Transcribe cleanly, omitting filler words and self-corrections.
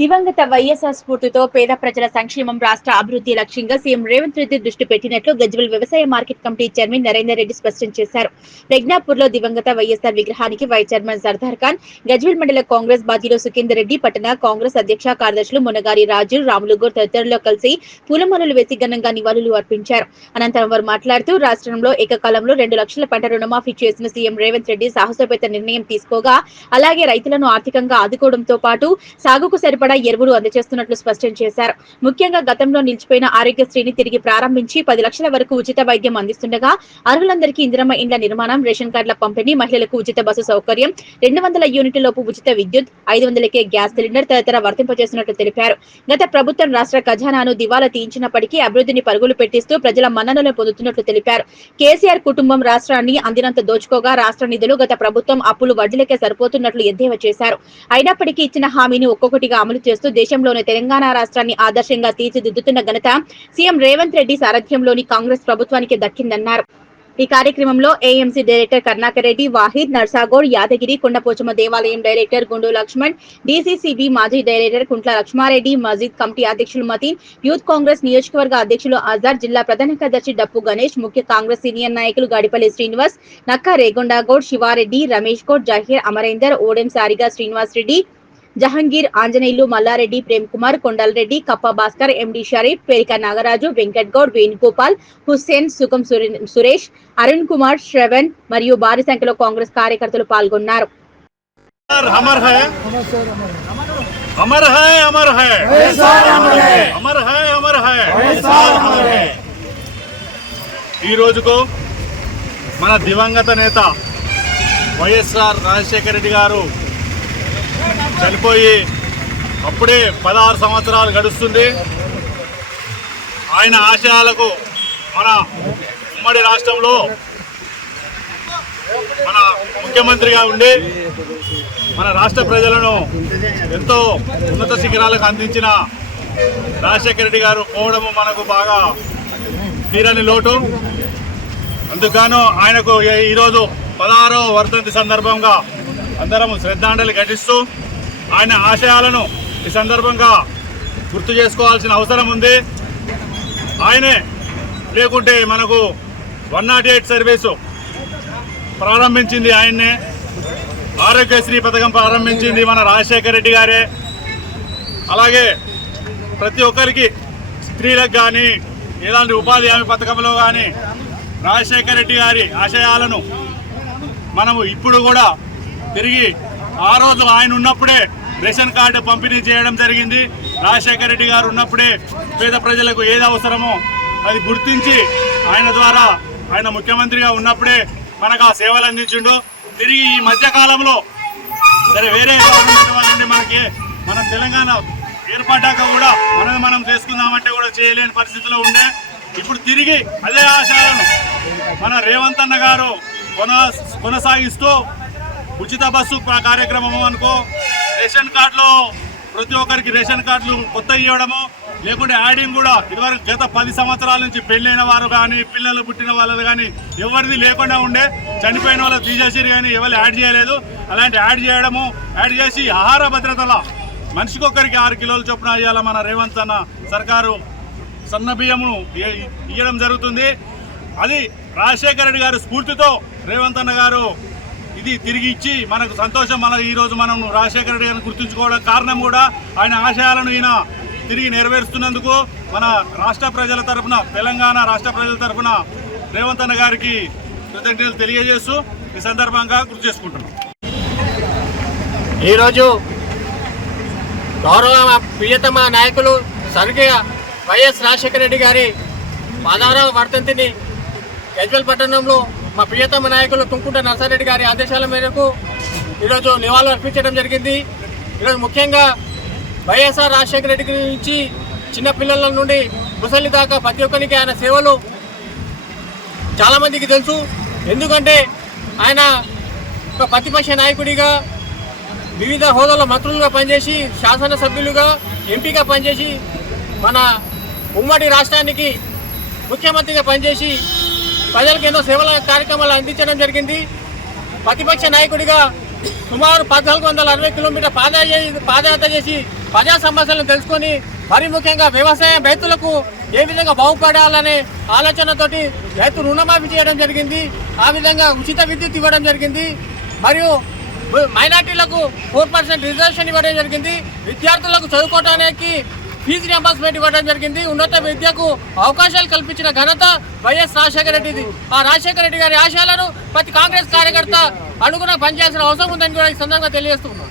దివంగత వైఎస్ఆర్ స్ఫూర్తితో పేద ప్రజల సంక్షేమం రాష్ట్ర అభివృద్ధి లక్ష్యంగా సీఎం రేవంత్ రెడ్డి దృష్టి పెట్టినట్లు గజ్వేల్ వ్యవసాయ market committee chairman Narender Reddy స్పష్టం చేశారు. ప్రజ్ఞాపూర్ లో దివంగత వైఎస్ఆర్ విగ్రహానికి వైస్ చైర్మన్ సర్దార్ ఖాన్, గజ్వేల్ మండల కాంగ్రెస్ బాధ్యులు సుఖేందర్ రెడ్డి, పట్టణ కాంగ్రెస్ అధ్యక్ష కార్యదర్శులు మునగారి రాజు, రాములుగూర్ తదితరులు కలిసి పూలమాలలు వేసి ఘనంగా నివాళులు అర్పించారు. అనంతరం వారు మాట్లాడుతూ రాష్ట్రంలో ఏకకాలంలో 2 లక్షల పంట రుణమాఫీ చేసిన సీఎం రేవంత్ రెడ్డి సాహసోపేత నిర్ణయం తీసుకోగా, అలాగే రైతులను ఆర్థికంగా ఆదుకోవడంతో పాటు సాగుకు సరిపడా ఎరువులు అందజేస్తున్నట్లు స్పష్టం చేశారు. ముఖ్యంగా గతంలో నిలిచిపోయిన ఆరోగ్యశ్రీని తిరిగి ప్రారంభించి 10 లక్షల వరకు ఉచిత వైద్యం అందిస్తుండగా, అర్హులందరికీ ఇందిరమ్మ ఇండ్ల నిర్మాణం, రేషన్ కార్డుల పంపిణీ, మహిళలకు ఉచిత బస్సు సౌకర్యం, 200 యూనిట్ల లోపు ఉచిత విద్యుత్, 500కే గ్యాస్ సిలిండర్ తదితర వర్తింపజేస్తున్నట్లు తెలిపారు. గత ప్రభుత్వం రాష్ట్ర ఖజానాను దివాలా తీయించినప్పటికీ అభివృద్ధిని పరుగులు పెట్టిస్తూ ప్రజల మన్ననలు పొందుతున్నట్లు తెలిపారు. కేసీఆర్ కుటుంబం రాష్ట్రాన్ని అందినంత దోచుకోగా రాష్ట్ర నిధులు గత ప్రభుత్వం అప్పులు వడ్డీలకే సరిపోతున్నట్లు ఎద్దేవా చేశారు. అయినప్పటికీ ఇచ్చిన హామీని ఒక్కొక్కటిగా అమలు చేస్తూ దేశంలోని తెలంగాణ రాష్ట్రాన్ని ఆదర్శంగా తీర్చిదిద్దుతున్న ఘనత సీఎం రేవంత్ రెడ్డి సారథ్యంలోని కాంగ్రెస్ ప్రభుత్వానికి దక్కిందన్నారు. ఈ కార్యక్రమంలో ఏఎంసీ డైరెక్టర్ కర్ణాకర్ రెడ్డి, వాహిద్, నర్సాగౌడ్, యాదగిరి, కొండపోచమ్మ దేవాలయం డైరెక్టర్ గుండు లక్ష్మణ్, డీసీసీబీ మాజీ డైరెక్టర్ కుంట్ల లక్ష్మారెడ్డి, మజీద్ కమిటీ అధ్యక్షులు మతీన్, యూత్ కాంగ్రెస్ నియోజకవర్గ అధ్యక్షులు ఆజాద్, జిల్లా ప్రధాన కార్యదర్శి డప్పు గణేష్, ముఖ్య కాంగ్రెస్ సీనియర్ నాయకులు గాడిపల్లి శ్రీనివాస్, నక్కా రేగొండగౌడ్, శివారెడ్డి, రమేష్ గౌడ్, జహీర్, అమరేందర్, ఓడెం సారిగా శ్రీనివాస్ రెడ్డి, జహంగీర్, ఆంజనేయులు, మల్లారెడ్డి, ప్రేమ్ కుమార్, కొండలరెడ్డి, కప్ప భాస్కర్, ఎండి షరీఫ్, పేరిక నాగరాజు, వెంకట్ గౌడ్, వేణుగోపాల్, హుస్సేన్, సుఖం సురేష్, అరుణ్ కుమార్, శ్రవణ్ మరియు భారీ సంఖ్యలో కాంగ్రెస్ కార్యకర్తలు పాల్గొన్నారు. ఈ రోజుకు మన దివంగత నేత వైఎస్ఆర్ రాజశేఖర రెడ్డి గారు చనిపోయి అప్పుడే 16 సంవత్సరాలు గడుస్తుంది. ఆయన ఆశయాలకు మన ఉమ్మడి రాష్ట్రంలో మన ముఖ్యమంత్రిగా ఉండి మన రాష్ట్ర ప్రజలను ఎంతో ఉన్నత శిఖరాలకు అందించిన రాజశేఖర రెడ్డి గారు పోవడము మనకు బాగా తీరని లోటు. అందుకను ఆయనకు ఈరోజు 16వ వర్ధంతి సందర్భంగా అందరం శ్రద్ధాంజలి ఘటిస్తూ ఆయన ఆశయాలను ఈ సందర్భంగా గుర్తు చేసుకోవాల్సిన అవసరం ఉంది. ఆయనే లేకుంటే మనకు 108 సర్వీసు ప్రారంభించింది ఆయన్నే, ఆరోగ్యశ్రీ పథకం ప్రారంభించింది మన రాజశేఖర రెడ్డి గారే. అలాగే ప్రతి ఒక్కరికి స్త్రీలకు కానీ ఎలాంటి ఉపాధి హామీ పథకంలో కానీ రాజశేఖర రెడ్డి గారి ఆశయాలను మనము ఇప్పుడు కూడా తిరిగి ఆ రోజు ఆయన ఉన్నప్పుడే రేషన్ కార్డు పంపిణీ చేయడం జరిగింది. రాజశేఖర రెడ్డి గారు ఉన్నప్పుడే పేద ప్రజలకు ఏది అవసరమో అది గుర్తించి ఆయన ద్వారా ఆయన ముఖ్యమంత్రిగా ఉన్నప్పుడే మనకు ఆ సేవలు అందించిండు. తిరిగి ఈ మధ్యకాలంలో సరే వేరే గవర్నమెంట్ వాళ్ళండి మనం తెలంగాణ ఏర్పడ్డాక కూడా మనం చేసుకుందామంటే కూడా చేయలేని పరిస్థితిలో ఉండే. ఇప్పుడు తిరిగి అదే ఆశయాలను మన రేవంత్ అన్న గారు కొనసాగిస్తూ ఉచిత బస్సు కార్యక్రమము అనుకో, రేషన్ కార్డులో ప్రతి ఒక్కరికి రేషన్ కార్డులు కొత్త ఇవ్వడము, లేకుంటే యాడింగ్ కూడా ఇదివరకు గత 10 సంవత్సరాల నుంచి పెళ్ళైన వారు కానీ పిల్లలు పుట్టిన వాళ్ళు కానీ ఎవరిది లేకుండా ఉండే, చనిపోయిన వాళ్ళు తీసేసిరు కానీ ఎవరు యాడ్ చేయలేదు. అలాంటి యాడ్ చేసి ఆహార భద్రతల మనిషికొక్కరికి 6 కిలోల చొప్పున ఇవ్వాల మన రేవంత్ అన్న సర్కారు సన్న బియ్యమును ఇవ్వడం జరుగుతుంది. అది రాజశేఖర రెడ్డి గారి స్ఫూర్తితో రేవంత్ అన్న గారు ఇది తిరిగి ఇచ్చి మనకు సంతోషం. ఈరోజు మనం రాజశేఖర రెడ్డి గారిని గుర్తుంచుకోవడం కారణం కూడా ఆయన ఆశయాలను ఈయన తిరిగి నెరవేరుస్తున్నందుకు మన రాష్ట్ర ప్రజల తరఫున, తెలంగాణ రాష్ట్ర ప్రజల తరఫున రేవంత్ అన్న గారికి కృతజ్ఞతలు తెలియజేస్తూ ఈ సందర్భంగా గుర్తు చేసుకుంటున్నాం. ఈరోజు గౌరవ ప్రియతమ నాయకులు స్వర్గీయ వైఎస్ రాజశేఖర రెడ్డి గారి 16వ వర్ధంతిని గజ్వేల్ పట్టణంలో మా ప్రియతమ నాయకులు తుంకుంట నర్సారెడ్డి గారి ఆదేశాల మేరకు ఈరోజు నివాళులు అర్పించడం జరిగింది. ఈరోజు ముఖ్యంగా వైఎస్ఆర్ రాజశేఖర రెడ్డి నుంచి చిన్నపిల్లల నుండి ముసలి దాకా ప్రతి ఒక్కరికి ఆయన సేవలు చాలామందికి తెలుసు. ఎందుకంటే ఆయన ఒక ప్రతిపక్ష నాయకుడిగా వివిధ హోదాలో మంత్రులుగా పనిచేసి, శాసనసభ్యులుగా, ఎంపీగా పనిచేసి, మన ఉమ్మడి రాష్ట్రానికి ముఖ్యమంత్రిగా పనిచేసి ప్రజలకు ఎన్నో సేవల కార్యక్రమాలు అందించడం జరిగింది. ప్రతిపక్ష నాయకుడిగా సుమారు 1460 కిలోమీటర్ పాదయాత్ర చేసి ప్రజా సమస్యలను తెలుసుకొని మరి ముఖ్యంగా వ్యవసాయ రైతులకు ఏ విధంగా బాగుపడాలనే ఆలోచనతోటి రైతు రుణమాఫీ చేయడం జరిగింది. ఆ విధంగా ఉచిత విద్యుత్ ఇవ్వడం జరిగింది. మరియు మైనార్టీలకు 4% రిజర్వేషన్ ఇవ్వడం జరిగింది. విద్యార్థులకు చదువుకోవడానికి ఫీజు రియంబర్స్మెంట్ ఇవ్వడం జరిగింది. ఉన్నత విద్యకు అవకాశాలు కల్పించిన ఘనత వైఎస్ రాజశేఖర రెడ్డిది. ఆ రాజశేఖర రెడ్డి గారి ఆశయాలను ప్రతి కాంగ్రెస్ కార్యకర్త అనుగుణంగా పనిచేయాల్సిన అవసరం ఉందని కూడా ఈ సందర్భంగా తెలియజేస్తున్నాం.